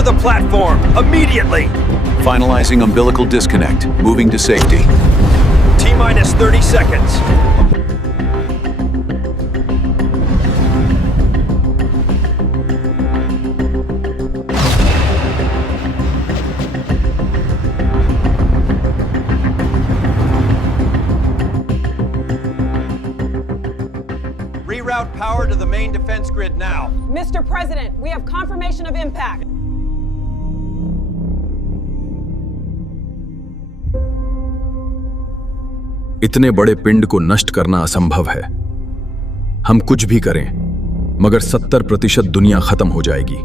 Clear the platform immediately. Finalizing umbilical disconnect. Moving to safety. T-minus 30 seconds. Reroute power to the main defense grid now. Mr. President, we have confirmation of impact. इतने बड़े पिंड को नष्ट करना असंभव है। हम कुछ भी करें, मगर 70% दुनिया खत्म हो जाएगी।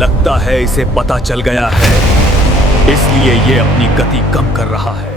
लगता है इसे पता चल गया है, इसलिए ये अपनी गति कम कर रहा है।